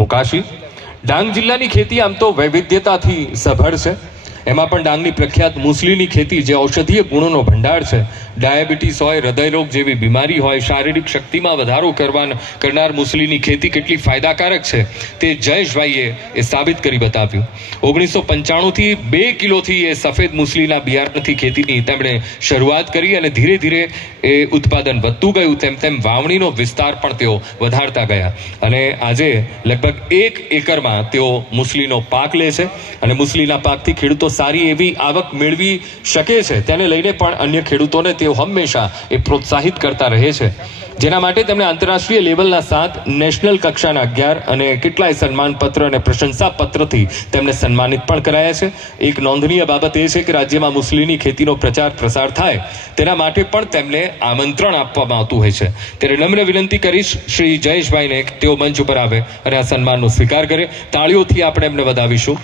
મુકાશી. ડાંગ જિલ્લાની ખેતી આમ તો વૈવિધ્યતાથી સભર છે. એમાં પણ ડાંગની પ્રખ્યાત મુસલીની ખેતી જે ઔષધીય ગુણોનો ભંડાર છે. ડાયાબિટીસ હોય, હૃદયરોગ જેવી બીમારી હોય, શારીરિક શક્તિમાં વધારો કરવાન કરનાર મુસલીની ખેતી કેટલી ફાયદાકારક છે તે જયેશભાઈએ એ સાબિત કરી બતાવ્યું. ઓગણીસો પંચાણુંથી બે કિલોથી એ સફેદ મુસલીના બિયારણથી ખેતીની તેમણે શરૂઆત કરી અને ધીરે ધીરે એ ઉત્પાદન વધતું ગયું. તેમ તેમ વાવણીનો વિસ્તાર પણ તેઓ વધારતા ગયા. અને આજે લગભગ એક એકરમાં તેઓ મુસલીનો પાક લે છે અને મુસલીના પાકથી ખેડૂતો સારી એવી આવક મેળવી શકે છે. તેને લઈને પણ અન્ય ખેડૂતોને તેઓ હંમેશા એ પ્રોત્સાહિત કરતા રહે છે. જેના માટે તેમણે આંતરરાષ્ટ્રીય લેવલના સાત, નેશનલ કક્ષાના અગિયાર અને કેટલાય સન્માનપત્ર અને પ્રશંસા પત્રથી તેમને સન્માનિત પણ કરાયા છે. એક નોંધનીય બાબત એ છે કે રાજ્યમાં મુસ્લિમની ખેતીનો પ્રચાર પ્રસાર થાય, તેના માટે પણ તેમને આમંત્રણ આપવામાં આવતું હોય છે. ત્યારે નમ્ર વિનંતી કરીશ, શ્રી જયેશભાઈને તેઓ મંચ ઉપર આવે અને આ સન્માનનો સ્વીકાર કરે. તાળીઓથી આપણે એમને વધાવીશું.